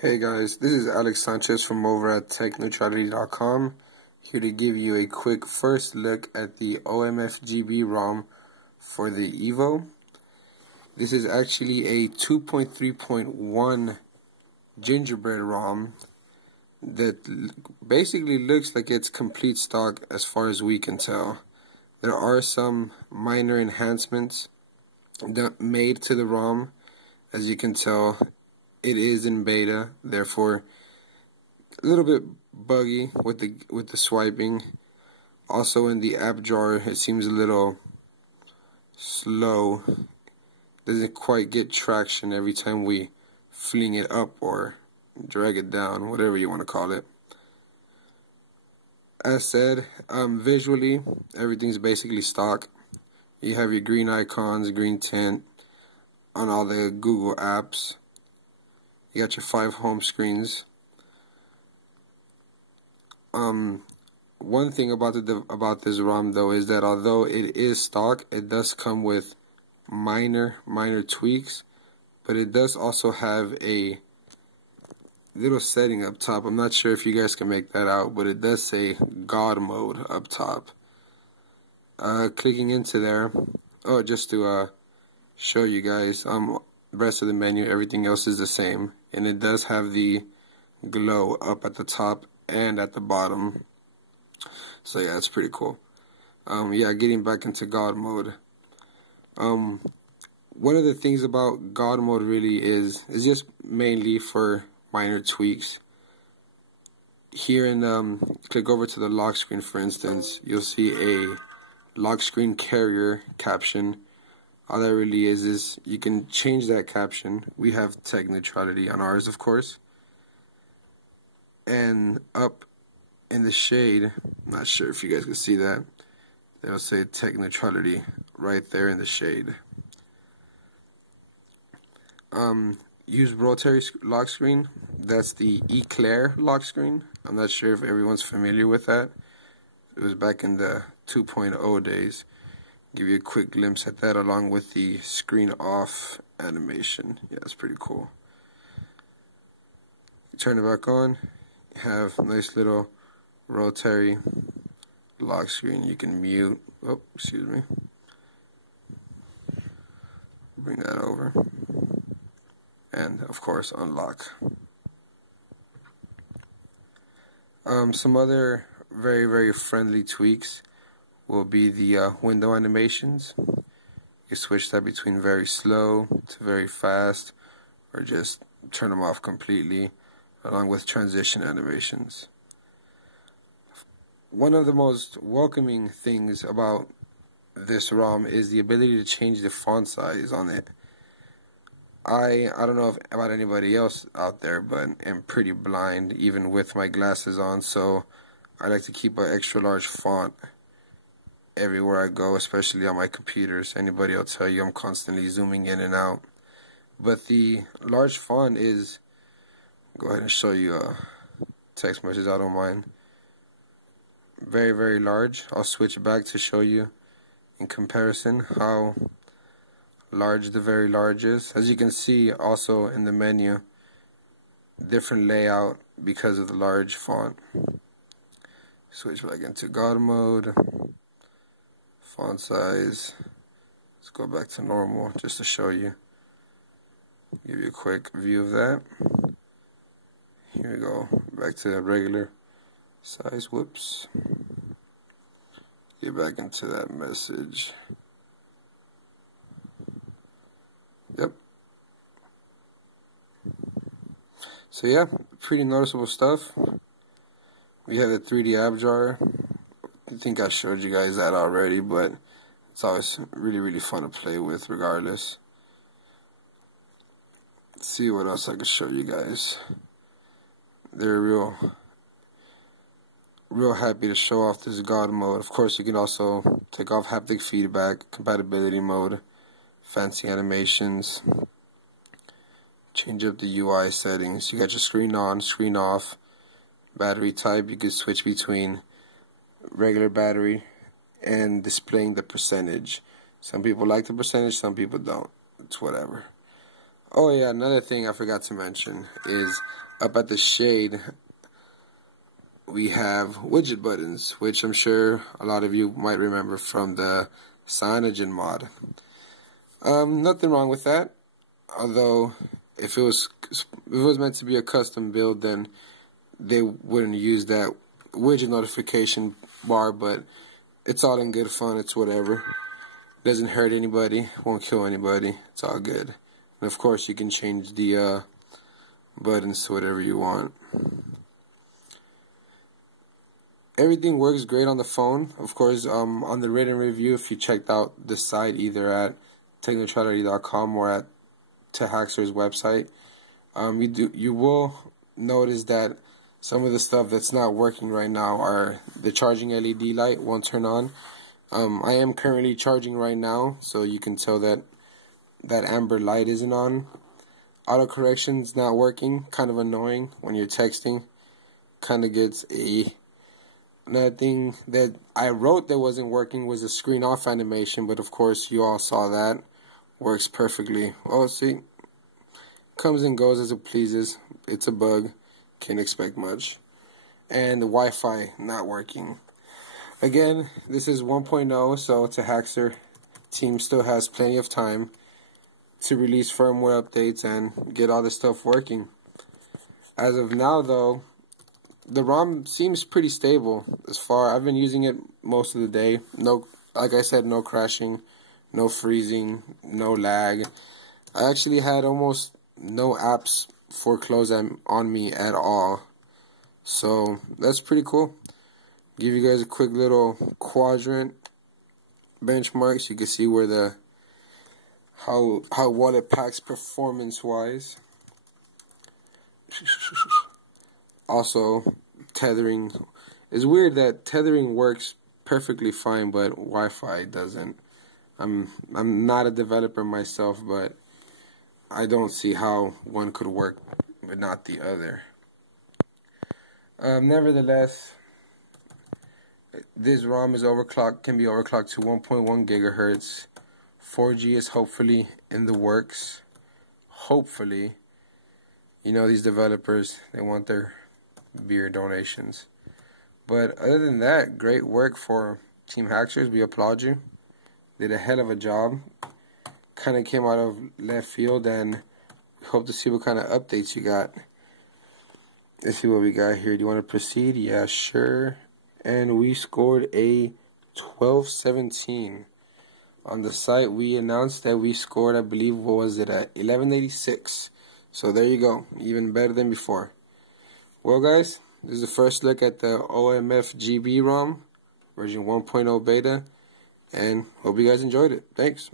Hey guys, this is Alex Sanchez from over at techneutrality.com, here to give you a quick first look at the OMFGB ROM for the Evo. This is actually a 2.3.1 gingerbread ROM that basically looks like it's complete stock as far as we can tell. There are some minor enhancements made to the ROM. As you can tell, it is in beta, therefore a little bit buggy with the swiping. Also in the app jar, it seems a little slow. Doesn't quite get traction every time we fling it up or drag it down, whatever you want to call it. As said, visually everything's basically stock. You have your green icons, green tint on all the Google apps. You got your 5 home screens. One thing about this ROM though is that although it is stock, it does come with minor tweaks, but it does also have a little setting up top. I'm not sure if you guys can make that out, but it does say God mode up top. Clicking into there, just to show you guys, the rest of the menu, everything else is the same, and it does have the glow up at the top and at the bottom. So yeah, it's pretty cool. Getting back into God mode. One of the things about God mode really is just mainly for minor tweaks. Here in click over to the lock screen, for instance, you'll see a lock screen carrier caption. All that really is you can change that caption. We have tech neutrality on ours, of course. And up in the shade, I'm not sure if you guys can see that, it'll say tech neutrality right there in the shade. Use rotary lock screen. That's the Eclair lock screen. I'm not sure if everyone's familiar with that. It was back in the 2.0 days. Give you a quick glimpse at that along with the screen off animation. Yeah, it's pretty cool. You turn it back on, you have a nice little rotary lock screen. You can mute, bring that over, and of course unlock. Some other very friendly tweaks will be the window animations. You switch that between very slow to very fast, or just turn them off completely, along with transition animations. One of the most welcoming things about this ROM is the ability to change the font size on it. I don't know about anybody else out there, but I'm pretty blind even with my glasses on, so I like to keep an extra large font everywhere I go, especially on my computers. Anybody will tell you I'm constantly zooming in and out. But the large font is, go ahead and show you a text message, I don't mind. Very large. I'll switch back to show you in comparison how large the very large is. As you can see also in the menu, different layout because of the large font. Switch back into God mode. Font size, let's go back to normal just to show you, give you a quick view of that. Here we go, back to the regular size, whoops. Get back into that message. Yep. So yeah, pretty noticeable stuff. We have the 3D app jar. I think I showed you guys that already, but it's always really fun to play with regardless. Let's see what else I can show you guys. They're real happy to show off this God mode. Of course, you can also take off haptic feedback, compatibility mode, fancy animations, change up the UI settings. You got your screen on, screen off, battery type. You can switch between regular battery and displaying the percentage. Some people like the percentage, some people don't. It's whatever. Oh yeah, another thing I forgot to mention is up at the shade we have widget buttons, which I'm sure a lot of you might remember from the Cyanogen mod. Nothing wrong with that, although if it was meant to be a custom build, then they wouldn't use that widget notification bar, but it's all in good fun. It's whatever. Doesn't hurt anybody, won't kill anybody. It's all good. And of course, you can change the buttons to whatever you want. Everything works great on the phone. Of course, on the written review, if you checked out the site either at techneutrality.com or at Haxor's website, you will notice that some of the stuff that's not working right now are the charging LED light won't turn on. I am currently charging right now, so you can tell that amber light isn't on. Autocorrection's not working, kind of annoying when you're texting. Kind of gets Another thing that I wrote that wasn't working was a screen off animation, but of course you all saw that. Works perfectly. Oh, see, comes and goes as it pleases. It's a bug. Can't expect much. And the Wi-Fi not working. Again, this is 1.0, so Haxor team still has plenty of time to release firmware updates and get all this stuff working. As of now, though, the ROM seems pretty stable. I've been using it most of the day. Like I said, no crashing, no freezing, no lag. I actually had almost no apps foreclose on me at all. So that's pretty cool. Give you guys a quick little quadrant benchmark so you can see where how well it packs performance wise. Also, tethering. It's weird that tethering works perfectly fine, but Wi-Fi doesn't. I'm not a developer myself, but I don't see how one could work but not the other. Nevertheless, this ROM is can be overclocked to 1.1 gigahertz. 4G is hopefully in the works. Hopefully. You know, these developers, they want their beer donations. But other than that, great work for Team Haxors. We applaud you. Did a hell of a job. Kind of came out of left field, and we hope to see what kind of updates you got. Let's see what we got here. Do you want to proceed? Yeah, sure. And we scored a 1217. On the site, we announced that we scored, I believe, what was it, at 1186. So there you go. Even better than before. Well, guys, this is the first look at the OMFGB ROM, version 1.0 beta, and hope you guys enjoyed it. Thanks.